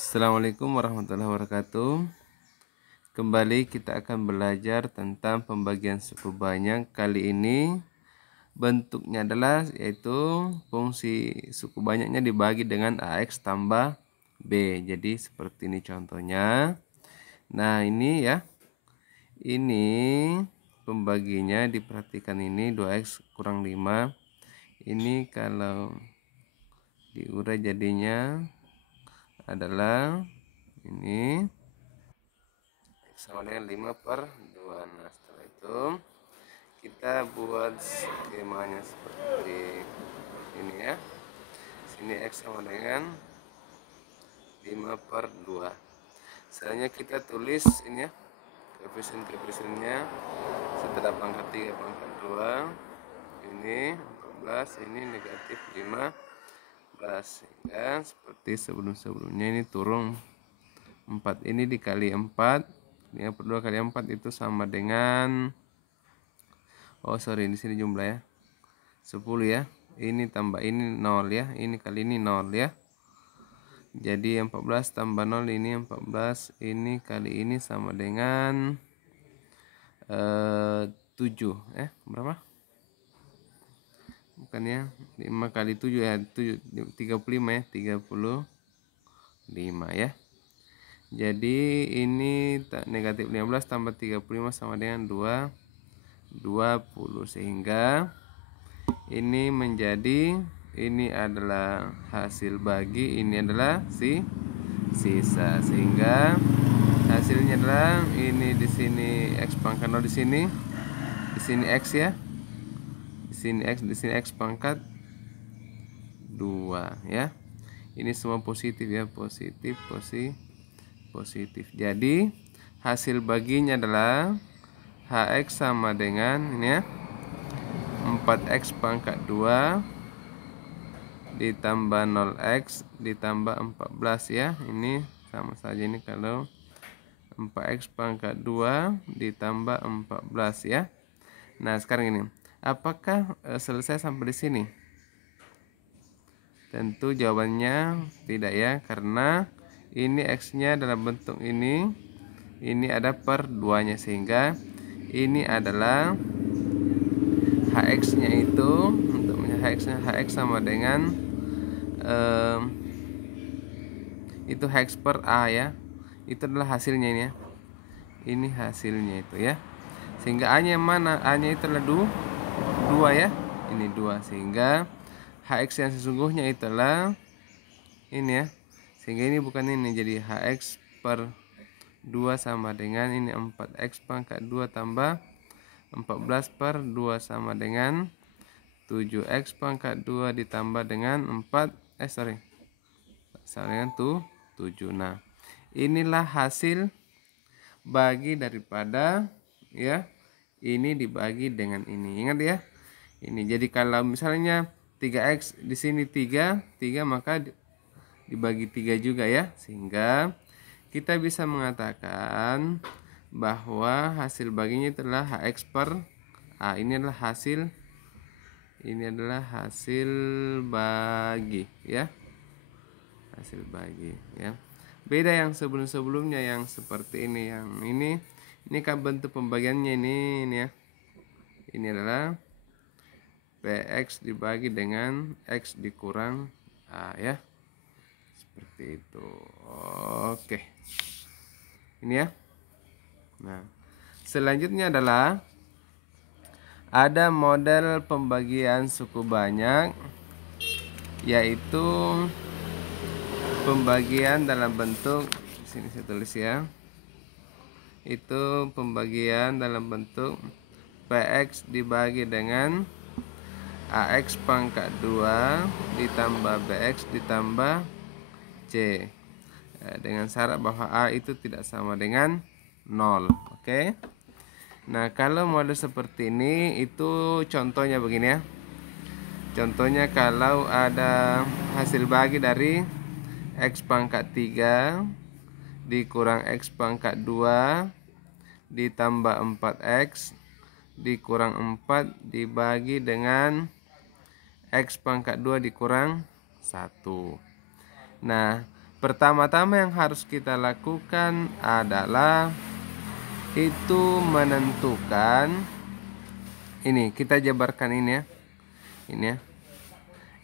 Assalamualaikum warahmatullahi wabarakatuh. Kembali kita akan belajar tentang pembagian suku banyak. Kali ini bentuknya adalah yaitu fungsi suku banyaknya dibagi dengan AX tambah B. Jadi seperti ini contohnya. Nah ini ya, ini pembaginya diperhatikan, ini 2X kurang 5. Ini kalau diurai jadinya adalah ini sama dengan 5/2. Nah setelah itu kita buat skemanya seperti ini ya. Sini X sama dengan 5/2. Selanjutnya kita tulis ini ya, koefisien-koefisiennya setelah pangkat 3 pangkat 2. Ini 14, ini negatif 15. Sehingga seperti sebelum-sebelumnya ini turun 4, ini dikali 4, 5/2 kali 4 itu sama dengan, di sini jumlah ya 10 ya, ini tambah ini 0 ya, ini kali ini 0 ya, jadi 14 tambah 0 ini 14, ini kali ini sama dengan 7 berapa, bukan ya, 5 kali 7 ya, 35 ya, 35 ya. Jadi ini negatif 15 tambah 35 sama dengan 20, sehingga ini menjadi, ini adalah hasil bagi, ini adalah sisa, sehingga hasilnya adalah ini di sini X pangkat 0, di sini X ya, di sini X pangkat 2 ya. Ini semua positif ya, positif. Jadi hasil baginya adalah HX sama dengan ini ya, 4X pangkat 2 ditambah 0X ditambah 14 ya. Ini sama saja, ini kalau 4X pangkat 2 ditambah 14 ya. Nah sekarang ini, apakah selesai sampai di sini? Tentu jawabannya tidak ya, karena ini X nya dalam bentuk ini ada per 2 nya, sehingga ini adalah HX nya itu, untuk HX sama dengan itu HX per A ya, itu adalah hasilnya ini ya, ini hasilnya itu ya, sehingga A nya yang mana, A nya itu adalah 2 ya, ini 2, sehingga HX yang sesungguhnya itulah ini ya, sehingga ini bukan ini, jadi HX per 2 sama dengan ini 4X pangkat 2 tambah 14/2 sama dengan 7X pangkat 2 ditambah dengan 7. Nah inilah hasil bagi daripada ya, ini dibagi dengan ini, ingat ya ini. Jadi kalau misalnya 3X di sini 3 maka dibagi 3 juga ya, sehingga kita bisa mengatakan bahwa hasil baginya itulah HX per A. Ini adalah hasil bagi ya, hasil bagi ya. Beda yang sebelum-sebelumnya yang seperti ini, yang ini kan bentuk pembagiannya ini ya, ini adalah PX dibagi dengan X dikurang A ya, seperti itu. Oke, ini ya. Nah selanjutnya adalah ada model pembagian suku banyak, yaitu pembagian dalam bentuk, sini saya tulis ya, itu pembagian dalam bentuk PX dibagi dengan AX pangkat 2 ditambah BX ditambah C, dengan syarat bahwa A itu tidak sama dengan 0. Oke. Nah kalau model seperti ini, itu contohnya begini ya. Contohnya kalau ada hasil bagi dari X pangkat 3 dikurang X pangkat 2 ditambah 4X dikurang 4 dibagi dengan X pangkat 2 dikurang 1. Nah Pertama-tama yang harus kita lakukan adalah itu menentukan ini, kita jabarkan ini ya. Ini ya.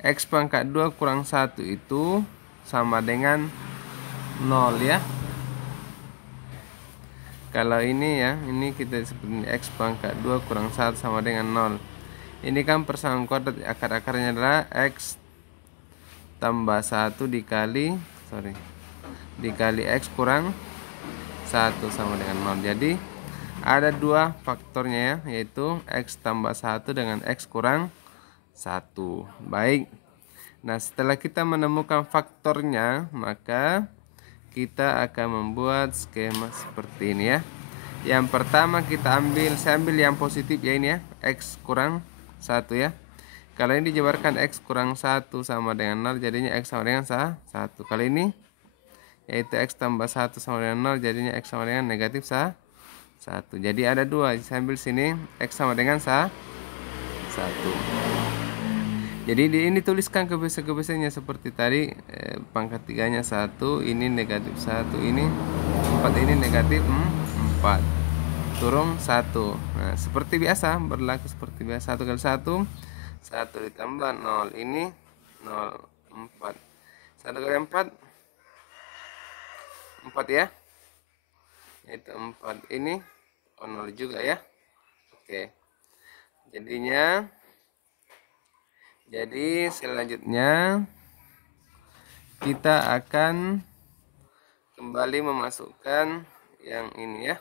X pangkat 2 kurang 1 itu sama dengan 0 ya. Kalau ini ya, ini kita seperti X pangkat 2 kurang 1 sama dengan 0. Ini kan persamaan kuadrat, akar-akarnya adalah X tambah 1 dikali X kurang 1 sama dengan 0. Jadi ada dua faktornya ya, yaitu X tambah 1 dengan X kurang 1. Baik. Nah, setelah kita menemukan faktornya, maka kita akan membuat skema seperti ini ya. Yang pertama saya ambil yang positif ya, ini ya, X kurang 1 ya. Kalau ini dijabarkan X kurang 1 sama dengan 0, jadinya X sama dengan 1. Kali ini yaitu X tambah 1 sama dengan 0, jadinya X sama dengan negatif 1. Jadi ada dua, saya ambil sini X sama dengan 1. Jadi ini tuliskan kebiasaan-kebiasaannya seperti tadi, pangkat 3-nya 1, ini negatif 1, ini 4, ini negatif 4, turun 1. Nah, seperti biasa, berlaku seperti biasa. 1 kali 1, 1 ditambah 0, ini 0, 4. 1 kali 4, 4 ya. Itu 4, ini 0 juga ya. Oke. Jadi selanjutnya kita akan kembali memasukkan yang ini ya.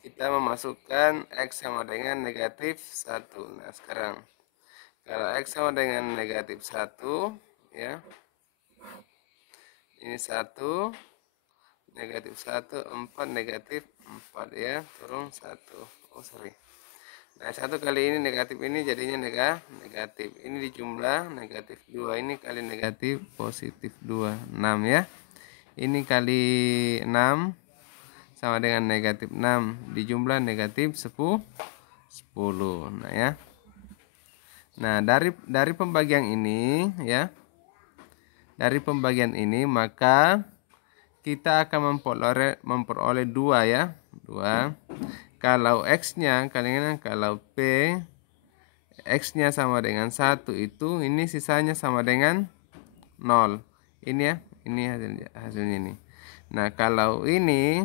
Kita memasukkan X sama dengan negatif 1. Nah, sekarang kalau X sama dengan negatif 1 ya, ini 1, negatif 1, 4, negatif 4 ya, turun 1. Oh sorry. Nah, 1 kali ini negatif, ini jadinya negatif. Ini dijumlah negatif 2, ini kali negatif positif 2, 6 ya. Ini kali 6 sama dengan negatif 6, dijumlah negatif 10. Nah ya. Nah, dari pembagian ini ya. Dari pembagian ini maka kita akan memperoleh 2 ya. 2. Kalau X-nya kalau P X-nya sama dengan 1 itu, ini sisanya sama dengan 0. Ini ya, ini hasilnya ini. Nah, kalau ini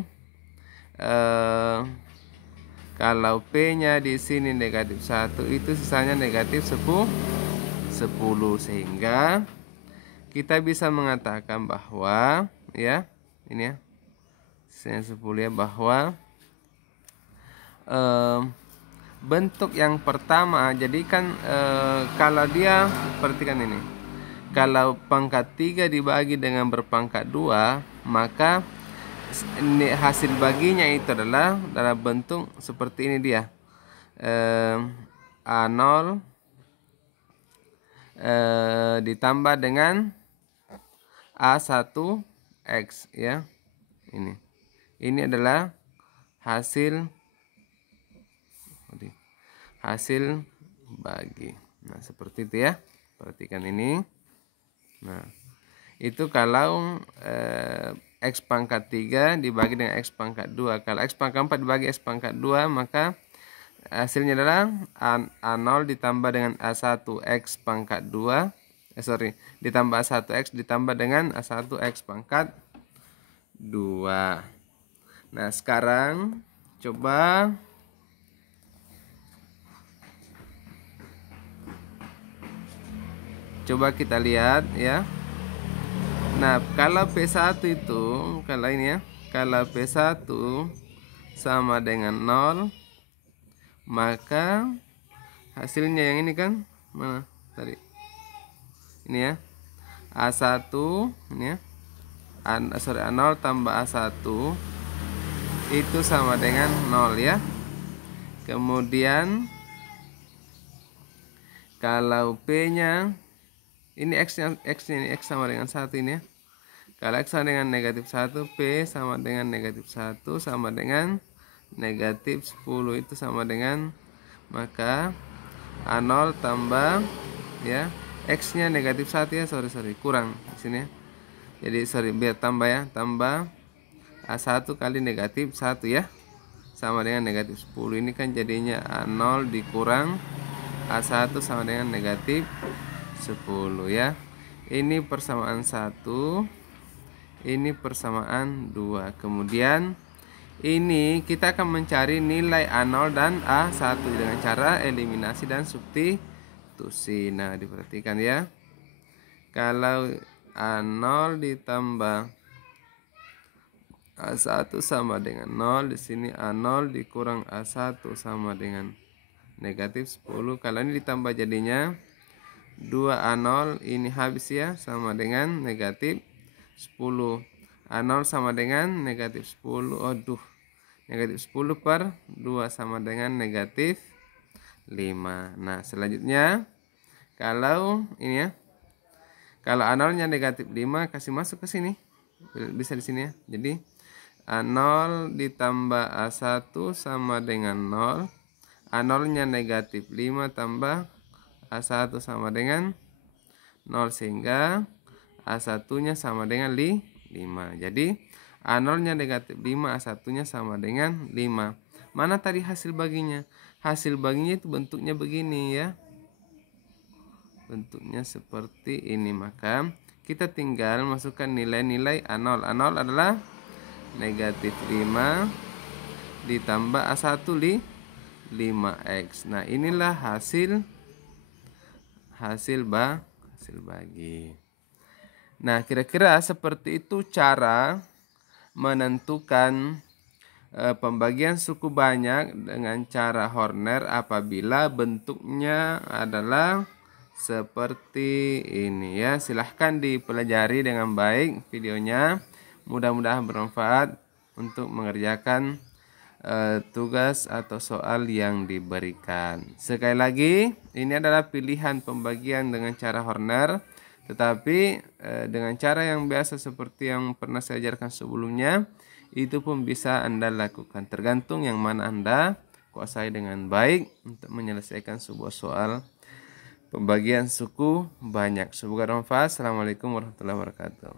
kalau P-nya di sini negatif 1, itu sisanya negatif 10, sehingga kita bisa mengatakan bahwa ya, ini ya, sisanya 10 ya, bahwa bentuk yang pertama, jadi kan kalau dia, perhatikan ini, kalau pangkat 3 dibagi dengan berpangkat 2, maka ini hasil baginya itu adalah dalam bentuk seperti ini dia, A0 ditambah dengan A1X ya. Ini adalah hasil bagi. Nah, seperti itu ya. Perhatikan ini. Nah, itu kalau X pangkat 3 dibagi dengan X pangkat 2. Kalau X pangkat 4 dibagi X pangkat 2, maka hasilnya adalah A0 ditambah dengan A1X pangkat 2. Ditambah A1X ditambah dengan A1X pangkat 2. Nah, sekarang coba kita lihat ya. Nah, kalau P1 itu, kalau ini ya, kalau P1 sama dengan 0, maka hasilnya yang ini kan, mana tadi? Ini ya, A1 ini ya, A0 tambah A1 itu sama dengan 0 ya. Kemudian kalau P nya ini X nya ini X sama dengan 1 ini ya. Kalau X sama dengan negatif 1, P sama dengan negatif 1 sama dengan negatif 10. Itu sama dengan, maka A0 tambah, ya, X nya negatif 1 ya, sorry kurang di sini ya. Jadi biar tambah ya, tambah A1 kali negatif 1 ya, sama dengan negatif 10. Ini kan jadinya A0 dikurang A1 sama dengan negatif 10 ya. Ini persamaan 1, ini persamaan 2. Kemudian ini kita akan mencari nilai A0 dan A1 dengan cara eliminasi dan substitusi. Nah, diperhatikan ya. Kalau A0 ditambah A1 sama dengan 0, di sini A0 dikurang A1 sama dengan negatif 10. Kalau ini ditambah jadinya 2A0, ini habis ya, sama dengan negatif 10. A0 sama dengan negatif 10. Aduh, negatif 10 per 2 sama dengan negatif 5. Nah, selanjutnya kalau ini ya, kalau A0 nya negatif 5, kasih masuk ke sini, bisa di sini ya. Jadi A0 ditambah A1 sama dengan 0. A0 nya negatif 5 tambah A1 sama dengan 0, sehingga A1 nya sama dengan 5. Jadi A0 nya negatif 5, A1 nya sama dengan 5. Mana tadi hasil baginya? Hasil baginya itu bentuknya begini ya, bentuknya seperti ini. Maka kita tinggal masukkan nilai-nilai A0. A0 adalah negatif 5 ditambah A1 5x. Nah, inilah hasil bagi. Nah, kira-kira seperti itu cara menentukan pembagian suku banyak dengan cara Horner apabila bentuknya adalah seperti ini ya. Silahkan dipelajari dengan baik videonya. Mudah-mudahan bermanfaat untuk mengerjakan tugas atau soal yang diberikan. Sekali lagi, ini adalah pilihan pembagian dengan cara Horner, tetapi dengan cara yang biasa seperti yang pernah saya ajarkan sebelumnya, itu pun bisa Anda lakukan, tergantung yang mana Anda kuasai dengan baik untuk menyelesaikan sebuah soal pembagian suku banyak. Semoga bermanfaat. Assalamualaikum warahmatullahi wabarakatuh.